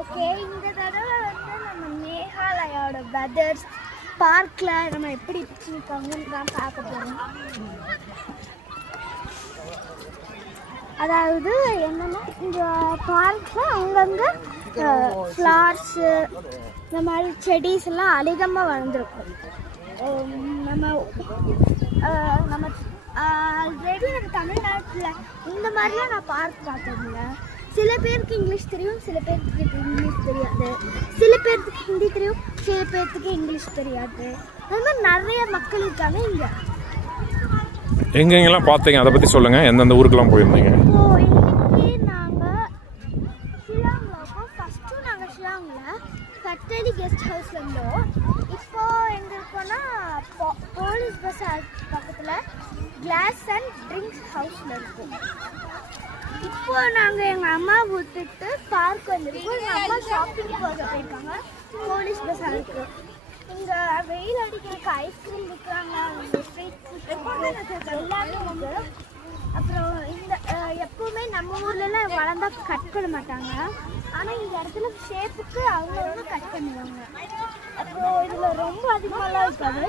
Okay, இந்த தடவை வந்து நம்ம மேகாலயோட வெதர்ஸ் பார்க்கில் நம்ம எப்படி இருக்காங்கன்னு தான் பார்க்க போகிறோம். அதாவது என்னென்னா, இந்த பார்க்கில் அங்கங்கே ஃப்ளார்ஸு இந்த மாதிரி செடிஸ் எல்லாம் அதிகமாக வளர்ந்துருக்கும். நம்ம நம்ம ஆல்ரெடி நம்ம தமிழ்நாட்டில் இந்த மாதிரிலாம் நான் பார்க் பார்த்ததில்ல. சில பேருக்கு இங்கிலீஷ் தெரியும், சில பேருக்கு இங்கிலீஷ் தெரியாது, சில பேர்த்துக்கு ஹிந்தி தெரியும், சில பேர்த்துக்கு இங்கிலீஷ் தெரியாது. அது மாதிரி நிறைய மக்கள் இருக்காங்க இங்கே. எங்கெங்கெல்லாம் பார்த்தீங்க அதை பற்றி சொல்லுங்கள். எந்தெந்த ஊருக்கெல்லாம் போயிருந்தீங்க? இன்னைக்கு நாங்கள் ஷிலாங்கில் இருக்கோம். ஃபஸ்ட்டு நாங்கள் ஷிலாங்கில் கட்டடி கெஸ்ட் ஹவுஸில் இருந்தோம். இப்போது எங்கே இருக்கோன்னா போலீஸ் பஸ் பக்கத்தில் கிளாஸ் அண்ட் ட்ரிங்க்ஸ் ஹவுஸில் இருக்கோம். இப்போ நாங்கள் எங்கள் அம்மா விட்டுட்டு பார்க் வந்துருக்கோம். எங்கள் அம்மா ஷாப்பிங் போக போயிருக்காங்க. போலீஸ் பஸ் இருக்கு. இங்கே வெயில் அடிக்கிறதுக்கு ஐஸ்கிரீம் விற்கிறாங்க, ஸ்ட்ரீட் ஃபுட் எல்லாமே உண்டு. அப்புறம் இந்த எப்போவுமே நம்ம ஊர்லலாம் வளர்ந்தா கட் பண்ண மாட்டாங்க, ஆனால் இந்த இடத்துல ஷேப்புக்கு அவ்வளோ கட் பண்ணுவாங்க. அப்புறம் இதில் ரொம்ப அதிகமாகலாம் இருக்காது.